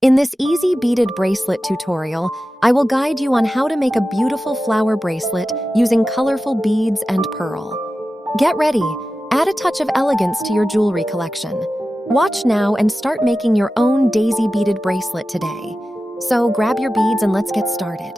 In this easy beaded bracelet tutorial, I will guide you on how to make a beautiful flower bracelet using colorful beads and pearl. Get ready, add a touch of elegance to your jewelry collection. Watch now and start making your own daisy beaded bracelet today. So grab your beads and let's get started.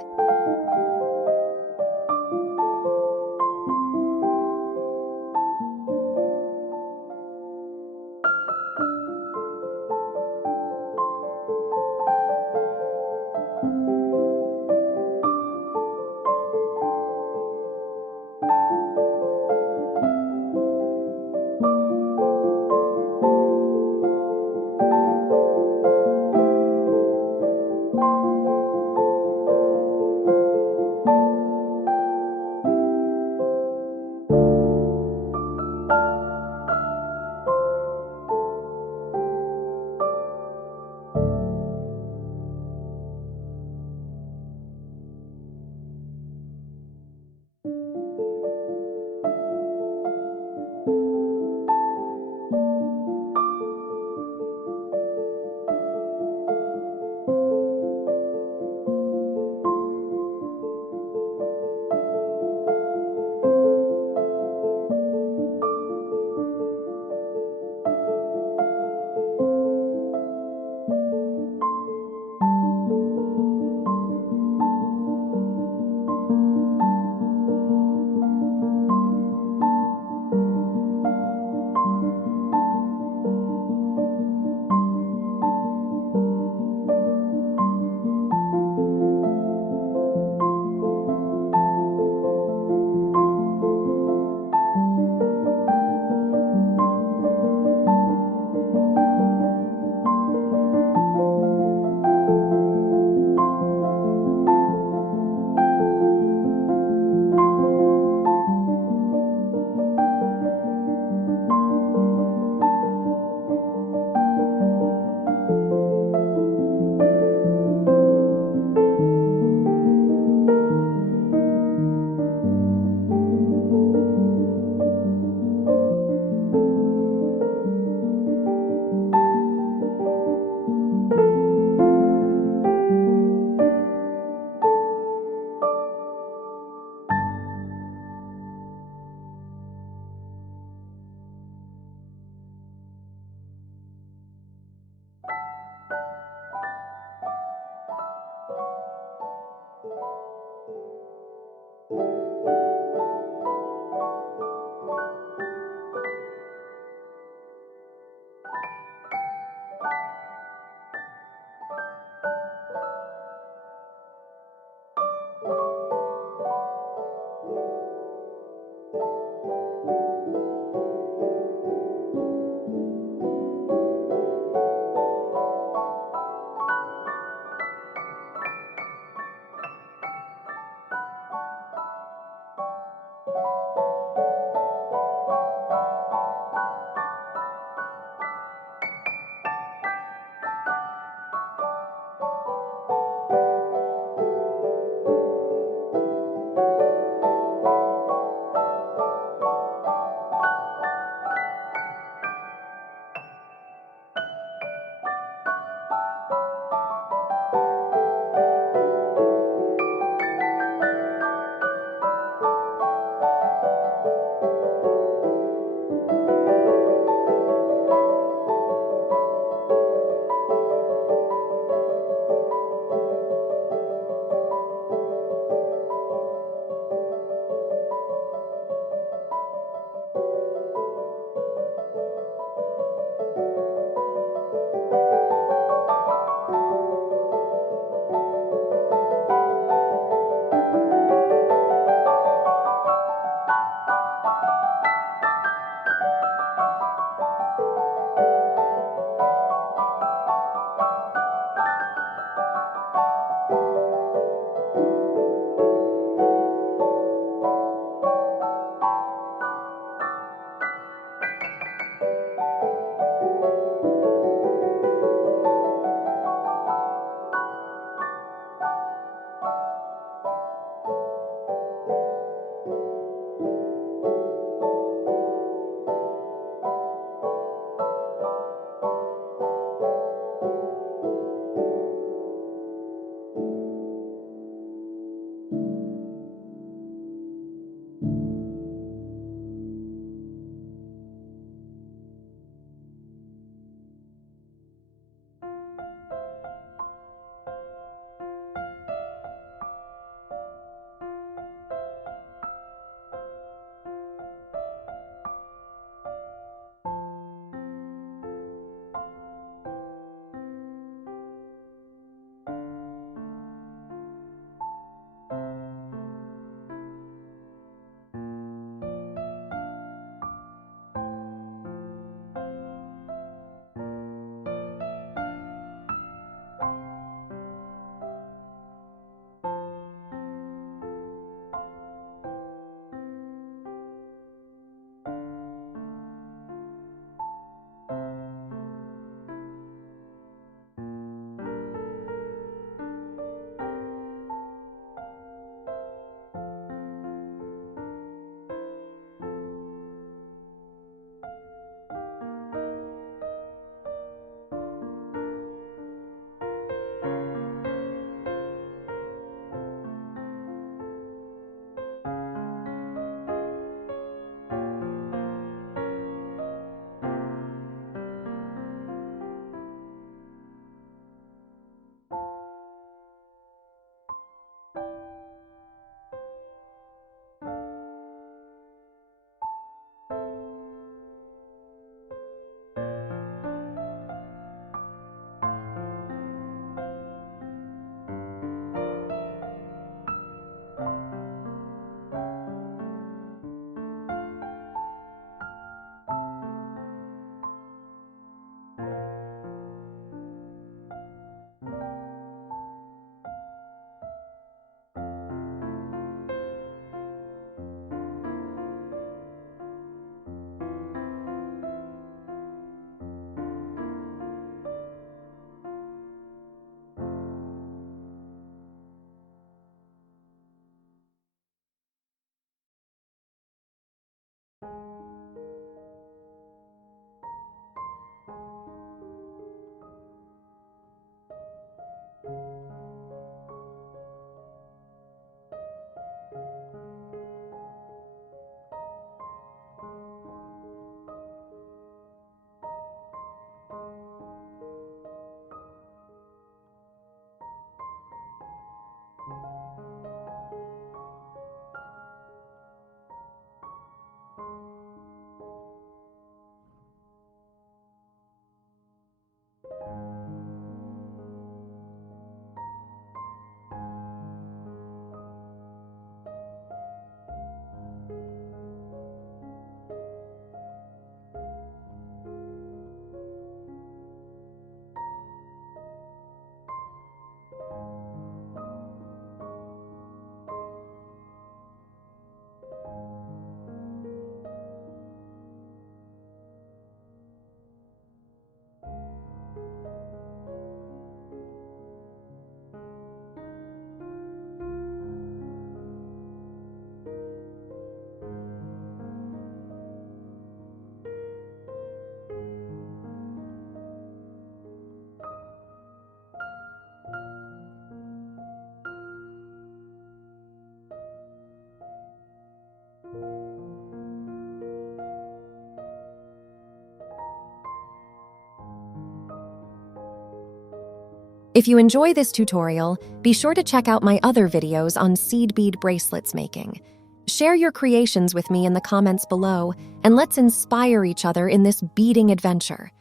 If you enjoy this tutorial, be sure to check out my other videos on seed bead bracelets making. Share your creations with me in the comments below, and let's inspire each other in this beading adventure.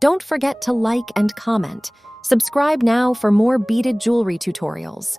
Don't forget to like and comment. Subscribe now for more beaded jewelry tutorials.